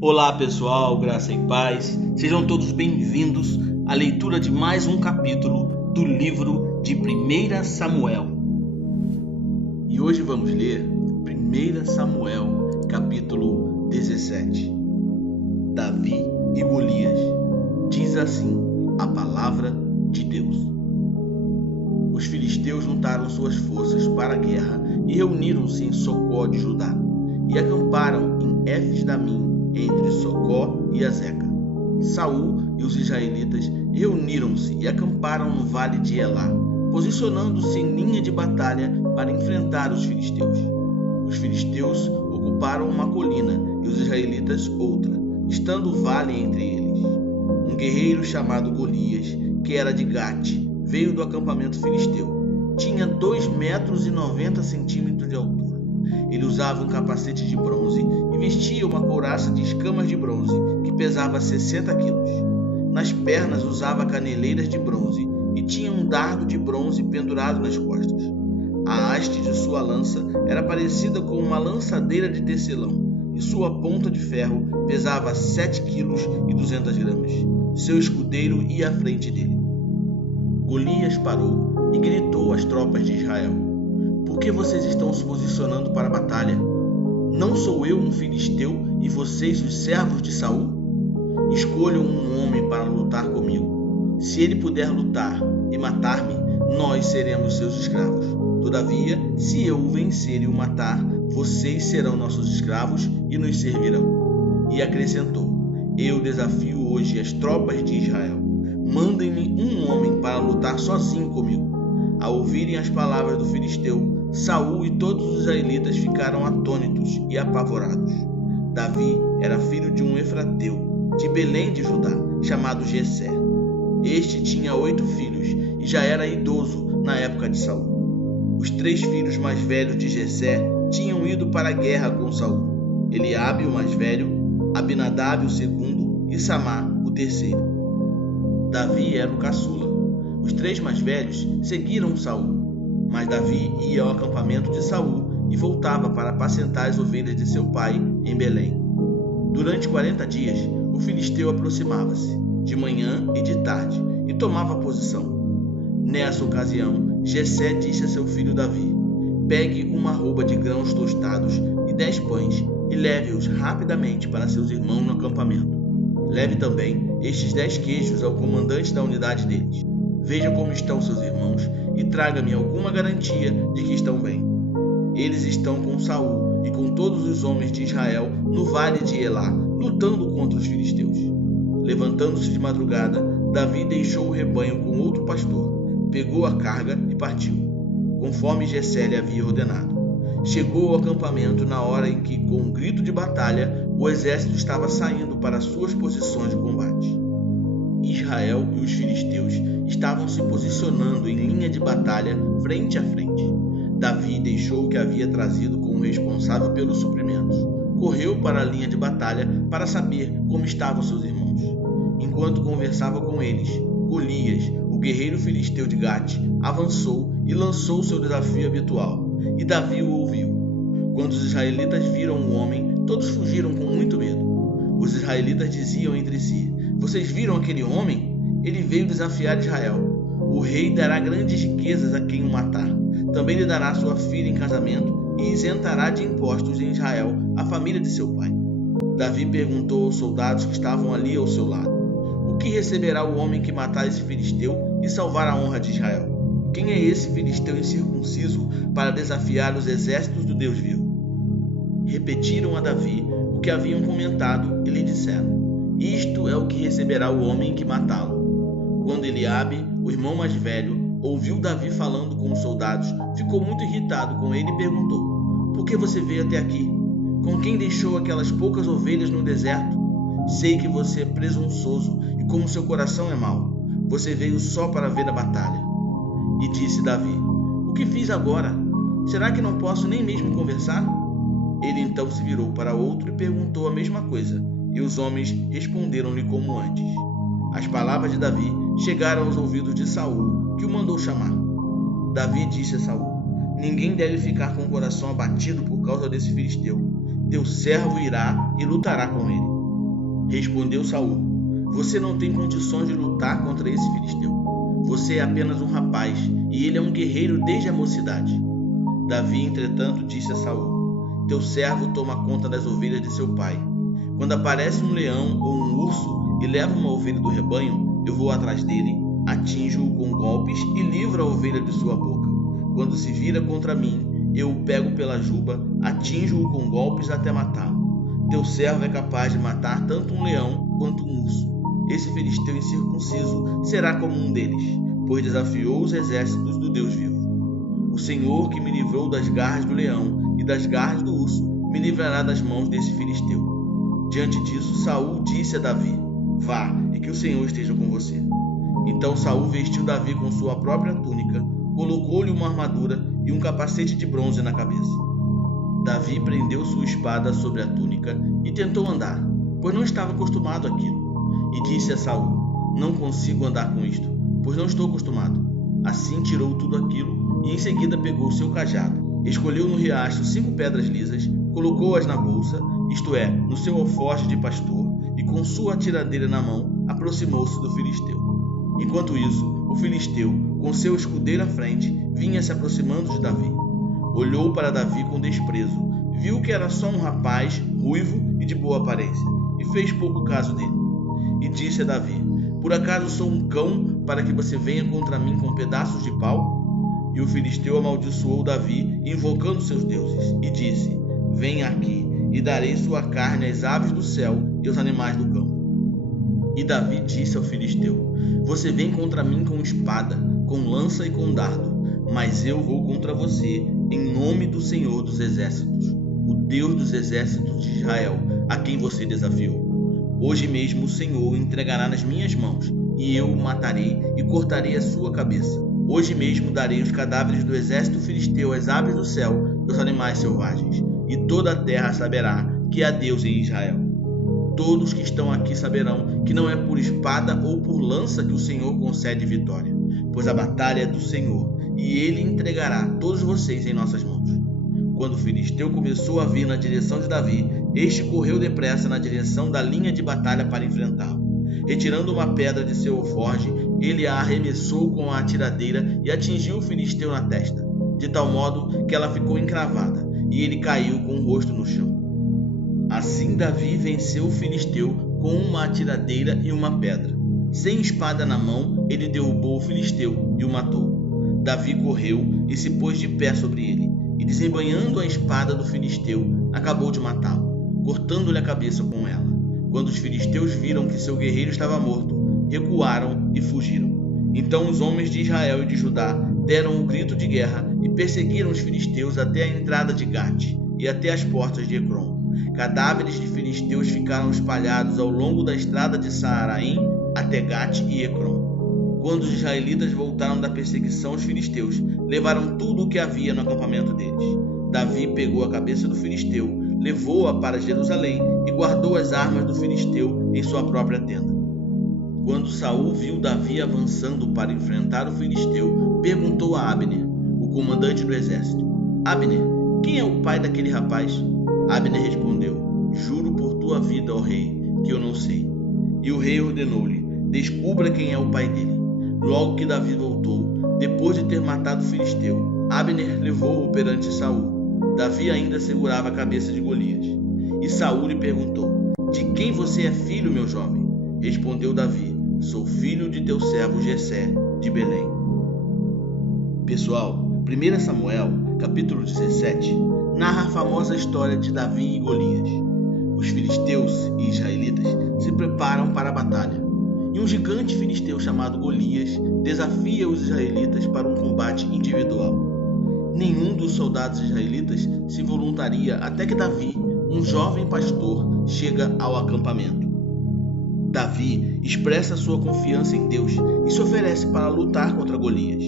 Olá pessoal, graça e paz, sejam todos bem-vindos à leitura de mais um capítulo do livro de 1 Samuel. E hoje vamos ler 1 Samuel, capítulo 17. Davi e Golias. Diz assim a palavra de Deus. Os filisteus juntaram suas forças para a guerra e reuniram-se em Socó de Judá e acamparam em Éfes-Damim, entre Socó e Azeca. Saul e os israelitas reuniram-se e acamparam no vale de Elá, posicionando-se em linha de batalha para enfrentar os filisteus. Os filisteus ocuparam uma colina e os israelitas outra, estando o vale entre eles. Um guerreiro chamado Golias, que era de Gate, veio do acampamento filisteu. Tinha 2,90 metros de altura. Ele usava um capacete de bronze e vestia uma couraça de escamas de bronze que pesava 60 quilos. Nas pernas usava caneleiras de bronze e tinha um dardo de bronze pendurado nas costas. A haste de sua lança era parecida com uma lançadeira de tecelão e sua ponta de ferro pesava 7,2 kg. Seu escudeiro ia à frente dele. Golias parou e gritou às tropas de Israel: por que vocês estão se posicionando para a batalha? Não sou eu um filisteu e vocês os servos de Saul? Escolham um homem para lutar comigo. Se ele puder lutar e matar-me, nós seremos seus escravos. Todavia, se eu o vencer e o matar, vocês serão nossos escravos e nos servirão. E acrescentou: eu desafio hoje as tropas de Israel. Mandem-me um homem para lutar sozinho comigo. Ao ouvirem as palavras do filisteu, Saul e todos os israelitas ficaram atônitos e apavorados. Davi era filho de um efrateu, de Belém de Judá, chamado Jessé. Este tinha 8 filhos e já era idoso na época de Saul. Os 3 filhos mais velhos de Jessé tinham ido para a guerra com Saul: Eliabe, o mais velho, Abinadab, o segundo, e Samá, o terceiro. Davi era o caçula. Os 3 mais velhos seguiram Saul, mas Davi ia ao acampamento de Saul e voltava para apacentar as ovelhas de seu pai em Belém. Durante 40 dias, o filisteu aproximava-se, de manhã e de tarde, e tomava posição. Nessa ocasião, Jessé disse a seu filho Davi: pegue uma arroba de grãos tostados e 10 pães e leve-os rapidamente para seus irmãos no acampamento. Leve também estes 10 queijos ao comandante da unidade deles. Veja como estão seus irmãos e traga-me alguma garantia de que estão bem. Eles estão com Saul e com todos os homens de Israel no vale de Elá, lutando contra os filisteus. Levantando-se de madrugada, Davi deixou o rebanho com outro pastor, pegou a carga e partiu, conforme Jessé lhe havia ordenado. Chegou ao acampamento na hora em que, com um grito de batalha, o exército estava saindo para suas posições de combate. Israel e os filisteus estavam se posicionando em linha de batalha frente a frente. Davi deixou o que havia trazido como responsável pelos suprimentos. Correu para a linha de batalha para saber como estavam seus irmãos. Enquanto conversava com eles, Golias, o guerreiro filisteu de Gate, avançou e lançou seu desafio habitual, e Davi o ouviu. Quando os israelitas viram o homem, todos fugiram com muito medo. Os israelitas diziam entre si: vocês viram aquele homem? Ele veio desafiar Israel. O rei dará grandes riquezas a quem o matar. Também lhe dará sua filha em casamento e isentará de impostos em Israel a família de seu pai. Davi perguntou aos soldados que estavam ali ao seu lado: o que receberá o homem que matar esse filisteu e salvar a honra de Israel? Quem é esse filisteu incircunciso para desafiar os exércitos do Deus vivo? Repetiram a Davi o que haviam comentado e lhe disseram: isto é o que receberá o homem que matá-lo. Quando Eliabe, o irmão mais velho, ouviu Davi falando com os soldados, ficou muito irritado com ele e perguntou: por que você veio até aqui? Com quem deixou aquelas poucas ovelhas no deserto? Sei que você é presunçoso e como seu coração é mau. Você veio só para ver a batalha. E disse Davi: o que fiz agora? Será que não posso nem mesmo conversar? Ele então se virou para outro e perguntou a mesma coisa, e os homens responderam-lhe como antes. As palavras de Davi chegaram aos ouvidos de Saul, que o mandou chamar. Davi disse a Saul: ninguém deve ficar com o coração abatido por causa desse filisteu. Teu servo irá e lutará com ele. Respondeu Saul: Você não tem condições de lutar contra esse filisteu. Você é apenas um rapaz, e ele é um guerreiro desde a mocidade. Davi, entretanto, disse a Saul: Teu servo toma conta das ovelhas de seu pai. Quando aparece um leão ou um urso e leva uma ovelha do rebanho, eu vou atrás dele, atinjo-o com golpes e livro a ovelha de sua boca. Quando se vira contra mim, eu o pego pela juba, atinjo-o com golpes até matá-lo. Teu servo é capaz de matar tanto um leão quanto um urso. Esse filisteu incircunciso será como um deles, pois desafiou os exércitos do Deus vivo. O Senhor, que me livrou das garras do leão e das garras do urso, me livrará das mãos desse filisteu. Diante disso, Saul disse a Davi: Vá, e que o Senhor esteja com você. Então Saul vestiu Davi com sua própria túnica, colocou-lhe uma armadura e um capacete de bronze na cabeça. Davi prendeu sua espada sobre a túnica e tentou andar, pois não estava acostumado àquilo. E disse a Saul: Não consigo andar com isto, pois não estou acostumado. Assim tirou tudo aquilo e em seguida pegou seu cajado. Escolheu no riacho 5 pedras lisas, colocou-as na bolsa, isto é, no seu alforje de pastor, e com sua tiradeira na mão, aproximou-se do filisteu. Enquanto isso, o filisteu, com seu escudeiro à frente, vinha se aproximando de Davi. Olhou para Davi com desprezo, viu que era só um rapaz, ruivo e de boa aparência, e fez pouco caso dele. E disse a Davi: Por acaso sou um cão para que você venha contra mim com pedaços de pau? E o filisteu amaldiçoou Davi, invocando seus deuses, e disse: Venha aqui, e darei sua carne às aves do céu e aos animais do campo. E Davi disse ao filisteu: Você vem contra mim com espada, com lança e com dardo, mas eu vou contra você em nome do Senhor dos exércitos, o Deus dos exércitos de Israel, a quem você desafiou. Hoje mesmo o Senhor o entregará nas minhas mãos, e eu o matarei e cortarei a sua cabeça. Hoje mesmo darei os cadáveres do exército filisteu às aves do céu e aos animais selvagens, e toda a terra saberá que há Deus em Israel. Todos que estão aqui saberão que não é por espada ou por lança que o Senhor concede vitória, pois a batalha é do Senhor, e ele entregará todos vocês em nossas mãos. Quando o filisteu começou a vir na direção de Davi, este correu depressa na direção da linha de batalha para enfrentá-lo. Retirando uma pedra de seu alforje, ele a arremessou com a tiradeira e atingiu o filisteu na testa, de tal modo que ela ficou encravada, e ele caiu com o rosto no chão. Assim Davi venceu o filisteu com uma tiradeira e uma pedra. Sem espada na mão, ele derrubou o filisteu e o matou. Davi correu e se pôs de pé sobre ele, e desembainhando a espada do filisteu, acabou de matá-lo, cortando-lhe a cabeça com ela. Quando os filisteus viram que seu guerreiro estava morto, recuaram e fugiram. Então os homens de Israel e de Judá deram o grito de guerra e perseguiram os filisteus até a entrada de Gate e até as portas de Ecrom. Cadáveres de filisteus ficaram espalhados ao longo da estrada de Saaraim até Gate e Ecrom. Quando os israelitas voltaram da perseguição aos filisteus, levaram tudo o que havia no acampamento deles. Davi pegou a cabeça do filisteu, levou-a para Jerusalém e guardou as armas do filisteu em sua própria tenda. Quando Saul viu Davi avançando para enfrentar o filisteu, perguntou a Abner, o comandante do exército: Abner, quem é o pai daquele rapaz? Abner respondeu: Juro por tua vida, ó rei, que eu não sei. E o rei ordenou-lhe: Descubra quem é o pai dele. Logo que Davi voltou, depois de ter matado o filisteu, Abner levou-o perante Saul. Davi ainda segurava a cabeça de Golias. E Saul lhe perguntou: De quem você é filho, meu jovem? Respondeu Davi: Sou filho de teu servo Jessé, de Belém. Pessoal, 1 Samuel, capítulo 17, narra a famosa história de Davi e Golias. Os filisteus e israelitas se preparam para a batalha, e um gigante filisteu chamado Golias desafia os israelitas para um combate individual. Nenhum dos soldados israelitas se voluntaria até que Davi, um jovem pastor, chega ao acampamento. Davi expressa sua confiança em Deus e se oferece para lutar contra Golias.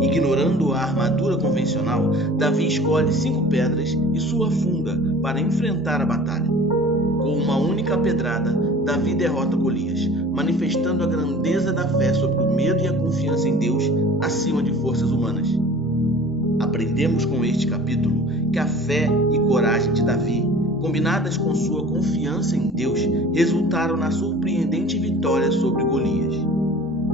Ignorando a armadura convencional, Davi escolhe 5 pedras e sua funda para enfrentar a batalha. Com uma única pedrada, Davi derrota Golias, manifestando a grandeza da fé sobre o medo e a confiança em Deus acima de forças humanas. Aprendemos com este capítulo que a fé e coragem de Davi combinadas com sua confiança em Deus, resultaram na surpreendente vitória sobre Golias.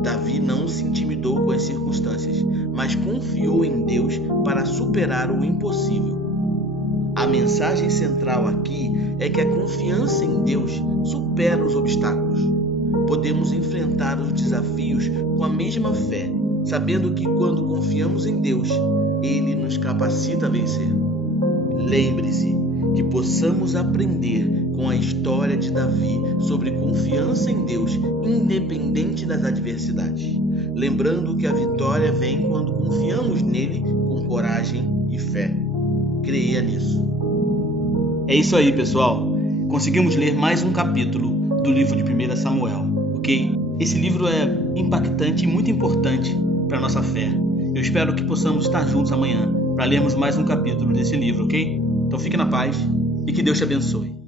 Davi não se intimidou com as circunstâncias, mas confiou em Deus para superar o impossível. A mensagem central aqui é que a confiança em Deus supera os obstáculos. Podemos enfrentar os desafios com a mesma fé, sabendo que quando confiamos em Deus, Ele nos capacita a vencer. Lembre-se que possamos aprender com a história de Davi sobre confiança em Deus, independente das adversidades. Lembrando que a vitória vem quando confiamos nele com coragem e fé. Creia nisso. É isso aí, pessoal. Conseguimos ler mais um capítulo do livro de 1 Samuel, ok? Esse livro é impactante e muito importante para a nossa fé. Eu espero que possamos estar juntos amanhã para lermos mais um capítulo desse livro, ok? Então fique na paz e que Deus te abençoe.